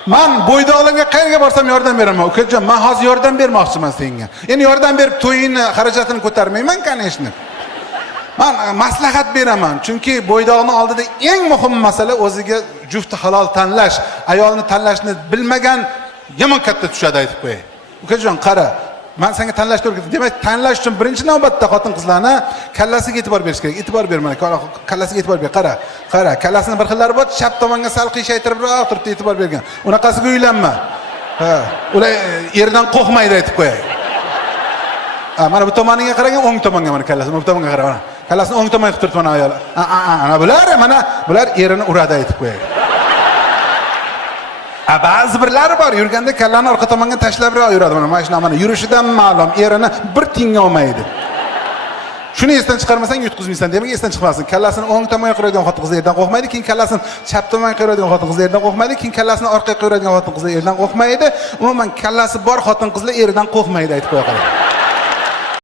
Men bo'ydoqlarga qayerga borsam yordam beraman. Ukajon, men hozir yordam bermoqchiman senga. Endi yordam berib to'yingni xarajatini ko'tarmayman, конечно. Men maslahat beraman, chunki bo'ydoqning oldida eng muhim masala o'ziga juft halol tanlash. Ayolni tanlashni bilmagan yomon katta tushadi aytib qo'yay. Ukajon, qara, men senga tanlashni o'rgatdim. Demak, tanlash uchun birinchi navbatda xotin-qizlarni kallasiga e'tibor berish kerak. E'tibor ber mana, kallasiga e'tibor ber. Qara, kallasini bir xillari bor, chap tomonga sal qiyshaytirib o'tirib e'tibor bergan. Unaqasiga uylanma. Ha, ular erdan qo'rqmaydi aytib qo'yay. Mana bu tomoniga qaragan, o'ng tomonga mana kallasini, bu tomonga qara mana. Kallasini o'ng tomonga qilib turibdi mana ayol. Bular erini uradi aytib qo'yay. Ba'zi birlari bor, yurganda kallani orqa tomonga tashlab yuradi. Mana shu mana yurishidan ma'lum, erini bir tinga olmaydi. Shuni esdan chiqarmasang yutqizmaysan. Demak, esdan chiqmasin. Kallasini o'ng tomonga qo'yadigan xotin-qizlar erdan qo'rqmaydi, keyin kallasini chap tomonga qo'yadigan xotin-qizlar erdan qo'rqmaydi, keyin kallasini orqaga qo'yadigan xotin-qizlar erdan qo'rqmaydi. Umuman kallasi bor xotin-qizlar erdan qo'rqmaydi aytib qo'ya qoladi.